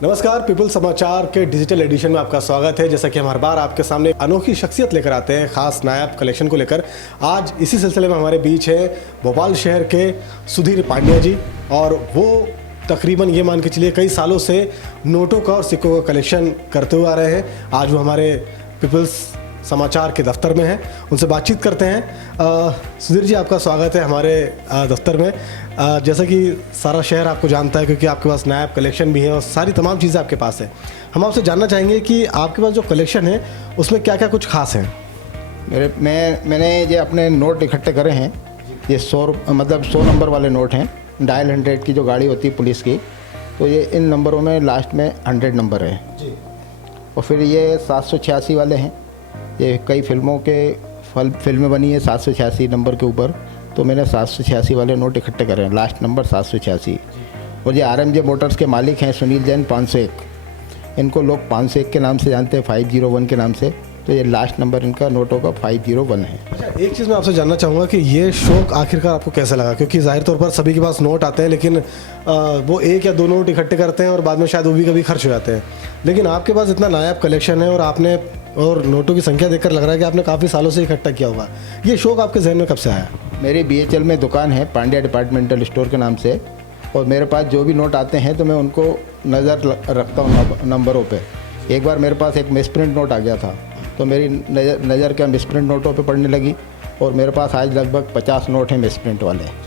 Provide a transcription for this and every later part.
नमस्कार, पीपल समाचार के डिजिटल एडिशन में आपका स्वागत है। जैसा कि हम हर बार आपके सामने अनोखी शख्सियत लेकर आते हैं खास नायब कलेक्शन को लेकर। आज इसी सिलसिले में हमारे बीच है भोपाल शहर के सुधीर पांड्या जी, और वो तकरीबन ये मान के चलिए कई सालों से नोटों का और सिक्कों का कलेक्शन करते हुए आ रहे हैं। आज वो हमारे पीपल्स समाचार के दफ्तर में हैं, उनसे बातचीत करते हैं। सुधीर जी, आपका स्वागत है हमारे दफ्तर में। जैसा कि सारा शहर आपको जानता है क्योंकि आपके पास नायब कलेक्शन भी है और सारी तमाम चीज़ें आपके पास है। हम आपसे जानना चाहेंगे कि आपके पास जो कलेक्शन है उसमें क्या क्या कुछ खास है। मैंने ये अपने नोट इकट्ठे करे हैं। ये 100 नंबर वाले नोट हैं। डायल 100 की जो गाड़ी होती है पुलिस की, तो ये इन नंबरों में लास्ट में 100 नंबर है जी। और फिर ये 786 वाले हैं। ये कई फिल्मों के फिल्में बनी है 786 नंबर के ऊपर, तो मैंने 786 वाले नोट इकट्ठे करे हैं। Last number 786। और ये RMJ मोटर्स के मालिक हैं सुनील जैन 501। इनको लोग 501 के नाम से जानते हैं, 501 के नाम से। तो ये लास्ट नंबर इनका नोटों का 501 है। अच्छा, एक चीज़ मैं आपसे जानना चाहूँगा कि ये शौक आखिरकार आपको कैसे लगा? क्योंकि जाहिर तौर पर सभी के पास नोट आते हैं, लेकिन वो एक या दो नोट इकट्ठे करते हैं और बाद में शायद वो भी कभी खर्च हो जाते हैं। लेकिन आपके पास इतना नायाब कलेक्शन है और नोटों की संख्या देखकर लग रहा है कि आपने काफ़ी सालों से इकट्ठा किया होगा। ये शौक आपके जहन में कब से आया? मेरी BHL में दुकान है पांड्या डिपार्टमेंटल स्टोर के नाम से, और मेरे पास जो भी नोट आते हैं तो मैं उनको नज़र रखता हूँ नंबरों पे। एक बार मेरे पास एक मिसप्रिंट नोट आ गया था, तो मेरी नज़र क्या मिसप्रिंट नोटों पे पड़ने लगी, और मेरे पास आज लगभग 50 नोट हैं मिसप्रिंट वाले।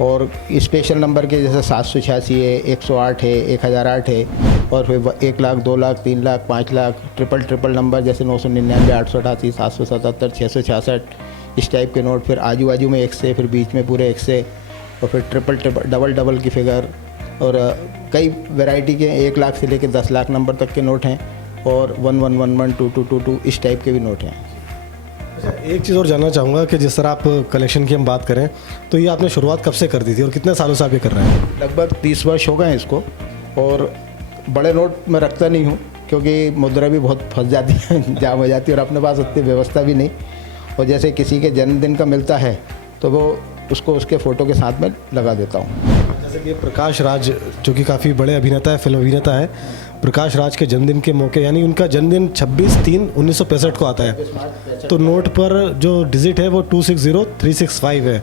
और स्पेशल नंबर के जैसे 786 है, 108 है, 1008 है, और फिर 1 लाख, 2 लाख, 3 लाख, 5 लाख, ट्रिपल नंबर जैसे 999, 888, 777, 666, इस टाइप के नोट। फिर आजू बाजू में 1 से, फिर बीच में पूरे 1 से, और फिर ट्रिपल डबल की फिगर, और कई वैरायटी के 1 लाख से लेकर 10 लाख नंबर तक के नोट हैं, और 1111, 2222 इस टाइप के भी नोट हैं। अच्छा, एक चीज़ और जानना चाहूँगा कि जिस तरह आप कलेक्शन की हम बात करें तो ये आपने शुरुआत कब से कर दी थी और कितने सालों से आप ये कर रहे हैं? लगभग 30 वर्ष हो गए हैं इसको। और बड़े नोट मैं रखता नहीं हूँ क्योंकि मुद्रा भी बहुत फंस जाती है, जाम हो जाती है, और अपने पास उतनी व्यवस्था भी नहीं। और जैसे किसी के जन्मदिन का मिलता है तो वो उसको उसके फ़ोटो के साथ में लगा देता हूँ। जैसे कि प्रकाश राज जो कि काफ़ी बड़े अभिनेता है, फिल्म अभिनेता है, प्रकाश राज के जन्मदिन के मौके, यानी उनका जन्मदिन 26/3/1965 को आता है, तो नोट पर जो डिजिट है वो 260365 है।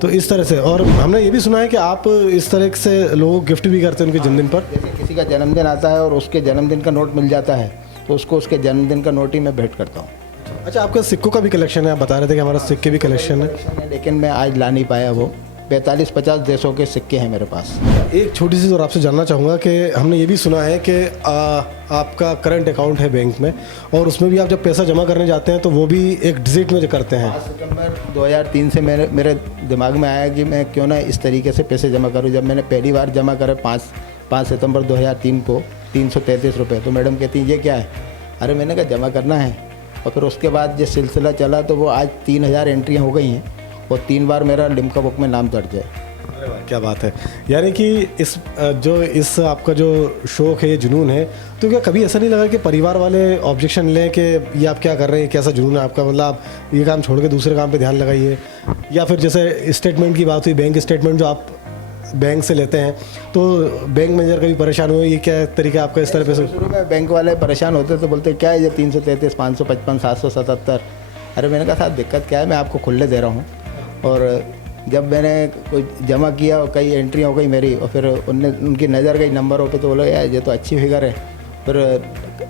तो इस तरह से, और हमने ये भी सुना है कि आप इस तरह से लोगों को गिफ्ट भी करते हैं उनके जन्मदिन पर। जैसे किसी का जन्मदिन आता है और उसके जन्मदिन का नोट मिल जाता है तो उसको उसके जन्मदिन का नोट ही मैं भेंट करता हूँ। अच्छा, आपका सिक्कों का भी कलेक्शन है? आप बता रहे थे कि हमारा सिक्के भी कलेक्शन है, लेकिन मैं आज ला नहीं पाया। वो 45-50 देशों के सिक्के हैं मेरे पास। एक छोटी सी और आपसे जानना चाहूँगा कि हमने ये भी सुना है कि आपका करंट अकाउंट है बैंक में, और उसमें भी आप जब पैसा जमा करने जाते हैं तो वो भी एक डिजिट में जो करते हैं। 5 सितंबर 2003 से मेरे दिमाग में आया कि मैं क्यों ना इस तरीके से पैसे जमा करूँ। जब मैंने पहली बार जमा करे 5 सितंबर 2003 को 333 रुपये, तो मैडम कहती ये क्या है? अरे मैंने कहा जमा करना है। और फिर उसके बाद जो सिलसिला चला तो वो आज 3000 एंट्रियाँ हो गई हैं, और 3 बार मेरा लिम्का बुक में नाम दर्ज है। अरे वाह, क्या बात है। यानी कि इस आपका जो शौक़ है, ये जुनून है, तो क्या कभी ऐसा नहीं लगा कि परिवार वाले ऑब्जेक्शन लें कि ये आप क्या कर रहे हैं, कैसा जुनून है आपका, मतलब आप ये काम छोड़ के दूसरे काम पे ध्यान लगाइए? या फिर जैसे स्टेटमेंट की बात हुई, बैंक स्टेटमेंट जो आप बैंक से लेते हैं, तो बैंक मैनेजर कभी परेशान हुए, ये क्या तरीका आपका इस तरह पे? शुरू में बैंक वाले परेशान होते तो बोलते क्या है ये 333, 555, 777। अरे मैंने कहा साहब दिक्कत क्या है, मैं आपको खुले दे रहा हूँ। और जब मैंने कोई जमा किया और कई एंट्रियाँ हो गई मेरी, और फिर उनकी नज़र गई नंबरों पे, तो बोला यार ये तो अच्छी फिगर है। फिर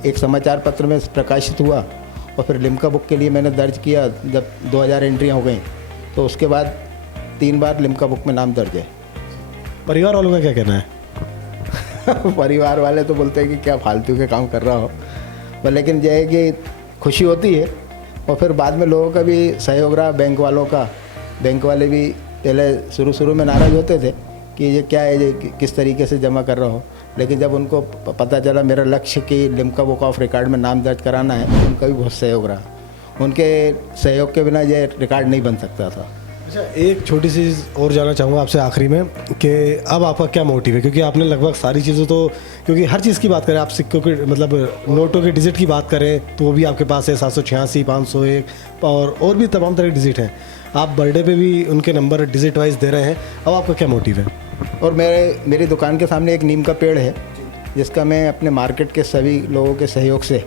एक समाचार पत्र में प्रकाशित हुआ, और फिर लिम्का बुक के लिए मैंने दर्ज किया। जब 2000 एंट्रियाँ हो गई तो उसके बाद 3 बार लिम्का बुक में नाम दर्ज है। परिवार वालों का क्या कहना है? परिवार वाले तो बोलते हैं कि क्या फालतू के काम कर रहा हो, पर लेकिन यह है कि खुशी होती है। और फिर बाद में लोगों का भी सहयोग रहा, बैंक वालों का। बैंक वाले भी पहले शुरू में नाराज़ होते थे कि ये क्या है, ये किस तरीके से जमा कर रहा हो, लेकिन जब उनको पता चला मेरा लक्ष्य कि लिम्का बुक ऑफ रिकॉर्ड में नाम दर्ज कराना है, तो उनका भी बहुत सहयोग रहा। उनके सहयोग के बिना ये रिकॉर्ड नहीं बन सकता था। अच्छा, एक छोटी सी और जानना चाहूँगा आपसे आखिरी में कि अब आपका क्या मोटिव है? क्योंकि आपने लगभग सारी चीज़ें तो, क्योंकि हर चीज़ की बात करें, आप सिक्कों के मतलब नोटों के डिजिट की बात करें तो वो भी आपके पास है 786, 501, और भी तमाम तरह के डिजिट हैं। आप बर्थडे पे भी उनके नंबर डिजिट वाइज दे रहे हैं। अब आपका क्या मोटिव है? और मेरी दुकान के सामने एक नीम का पेड़ है, जिसका मैं अपने मार्केट के सभी लोगों के सहयोग से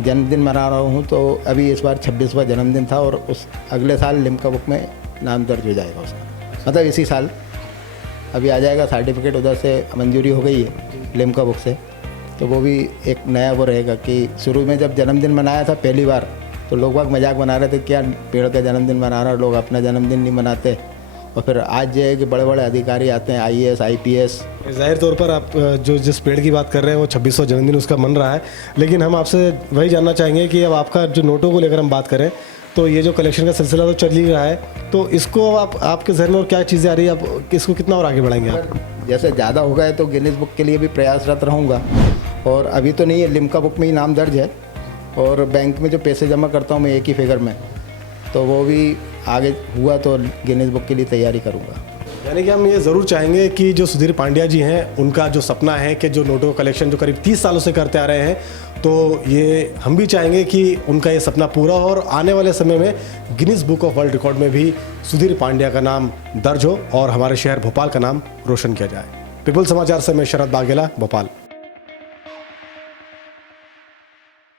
जन्मदिन मना रहा हूँ। तो अभी इस बार 26वां जन्मदिन था और उस अगले साल लिम्का बुक में नाम दर्ज हो जाएगा उसका, मतलब इसी साल अभी आ जाएगा सर्टिफिकेट, उधर से मंजूरी हो गई है लिम्का बुक से। तो वो भी एक नया वो रहेगा कि शुरू में जब जन्मदिन मनाया था पहली बार तो लोग बाग मजाक बना रहे थे, क्या पेड़ का जन्मदिन मना रहा, लोग अपना जन्मदिन नहीं मनाते। और फिर आज ये है कि बड़े बड़े अधिकारी आते हैं, IAS IPS। ज़ाहिर तौर पर आप जो जिस पेड़ की बात कर रहे हैं वो 26वां जन्मदिन उसका मन रहा है, लेकिन हम आपसे वही जानना चाहेंगे कि अब आपका जो नोटों को लेकर हम बात करें तो ये जो कलेक्शन का सिलसिला तो चल ही रहा है, तो इसको आपके जहन में और क्या चीज़ें आ रही है, आप इसको कितना और आगे बढ़ाएंगे आप? जैसे ज़्यादा हो गए तो गिनीज बुक के लिए भी प्रयासरत रहूँगा। और अभी तो नहीं है, लिम्का बुक में ही नाम दर्ज है और बैंक में जो पैसे जमा करता हूँ मैं एक ही फिगर में, तो वो भी आगे हुआ तो गिनीज बुक के लिए तैयारी करूँगा। यानी कि हम ये ज़रूर चाहेंगे कि जो सुधीर पांड्या जी हैं उनका जो सपना है कि जो नोटों का कलेक्शन जो करीब 30 सालों से करते आ रहे हैं, तो ये हम भी चाहेंगे कि उनका ये सपना पूरा हो और आने वाले समय में Guinness book of world record में भी सुधीर पांड्या का नाम दर्ज हो और हमारे शहर भोपाल का नाम रोशन किया जाए। पीपल समाचार से मैं शरद बाघेला, भोपाल।